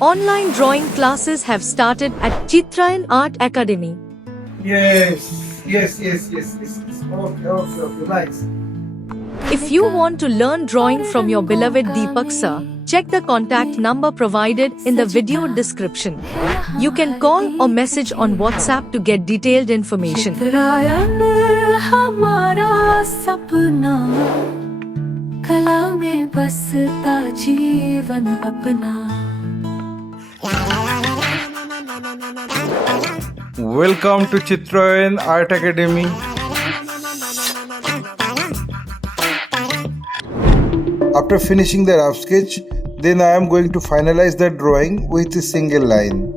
Online drawing classes have started at Chitrayan Art Academy. Yes. Okay. Nice. If you want to learn drawing from your beloved Deepak sir, check the contact number provided in the video description. You can call or message on WhatsApp to get detailed information. चित्रायन हमारा सपना कला में बसता जीवन अपना. Welcome to Chitrayan Art Academy. After finishing the rough sketch, then I am going to finalize the drawing with a single line.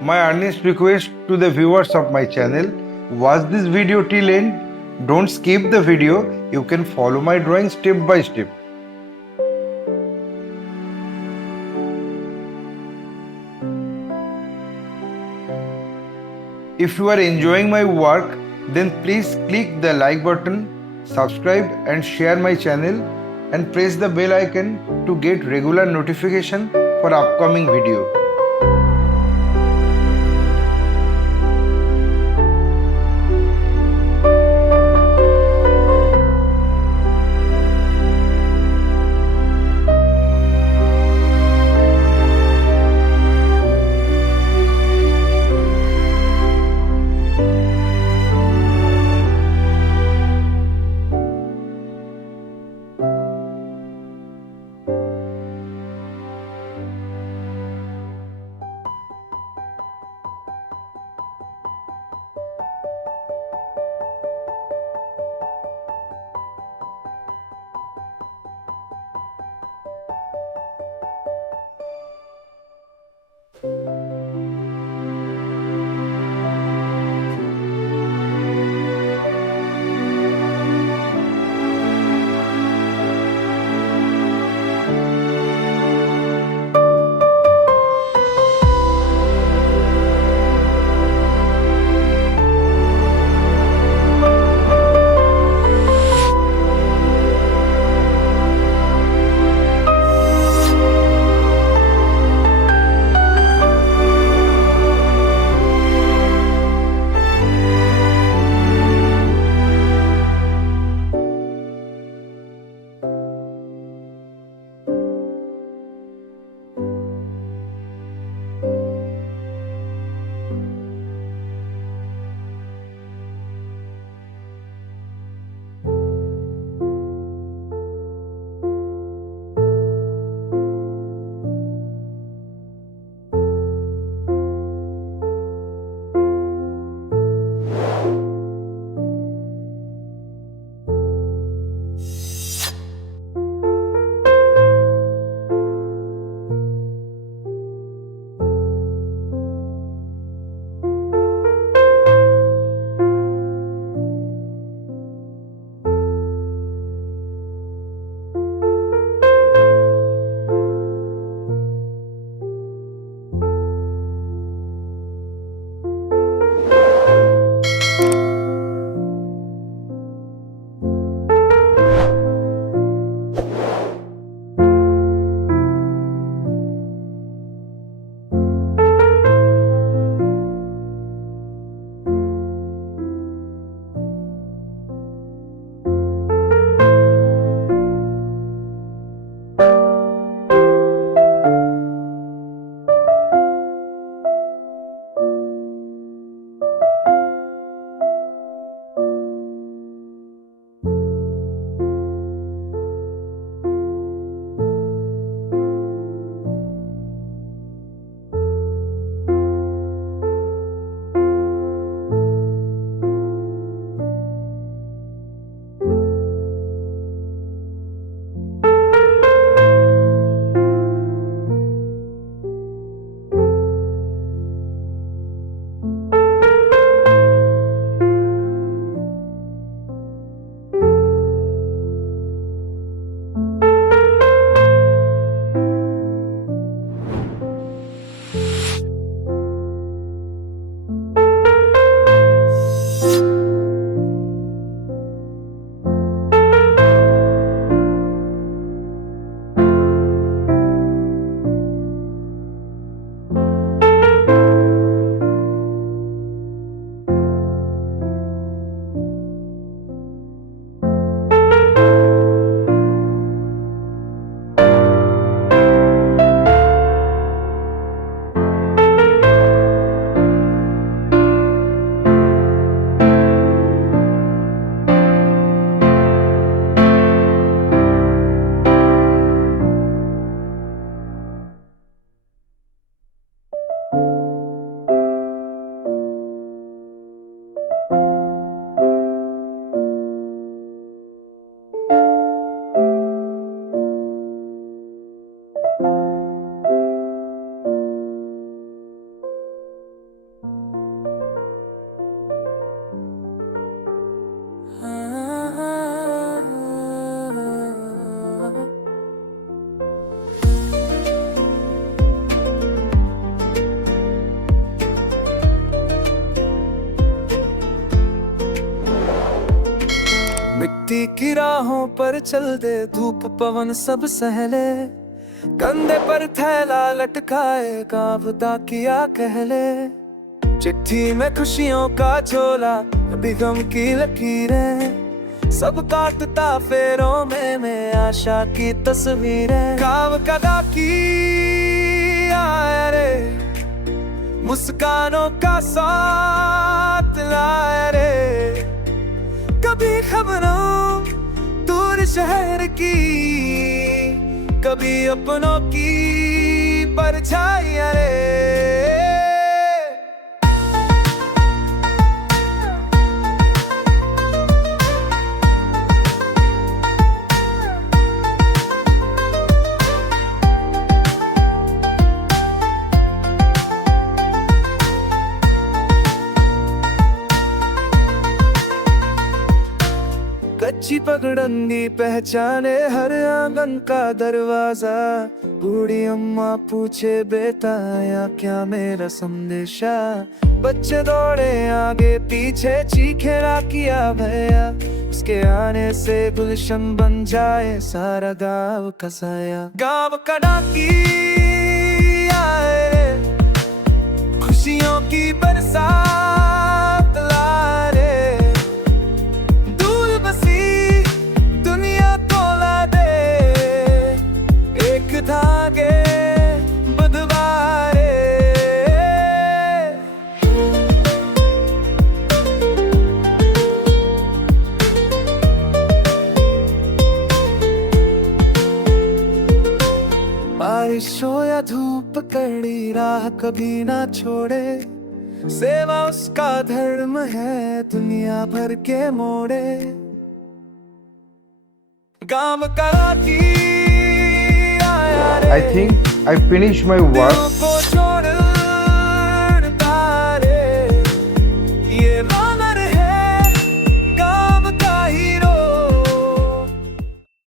My earnest request to the viewers of my channel, watch this video till end. Don't skip the video. You can follow my drawing step by step. If you are enjoying my work, then please click the like button, subscribe and share my channel and press the bell icon to get regular notification for upcoming video. मिट्टी की राहों पर चल दे, धूप पवन सब सहले, कंधे पर थैला लटकाए, गावता किया कहले। चिट्ठी में खुशियों का झोला, अभी गम की लकीरें, सब काटता फेरों में आशा की तस्वीरें। गाँव कदा की आया रे, मुस्कानों का साथ लाया रे, कभी खबरों दूर शहर की, कभी अपनों की परछाइयां रे। कच्ची पगडंडी पहचाने हर आंगन का दरवाजा, बूढ़ी अम्मा पूछे बेटा या क्या मेरा संदेशा। बच्चे दौड़े आगे पीछे, चीखे किया भैया, उसके आने से गुलशन बन जाए सारा गाँव का साया। गाँव का डाकी आए रे, खुशियों की बरसात ला रे, धागे बुधवारे। बारिश हो या धूप कड़ी, राह कभी ना छोड़े, सेवा उसका धर्म है दुनिया भर के मोड़े। गाँव का राती I think I finished my work.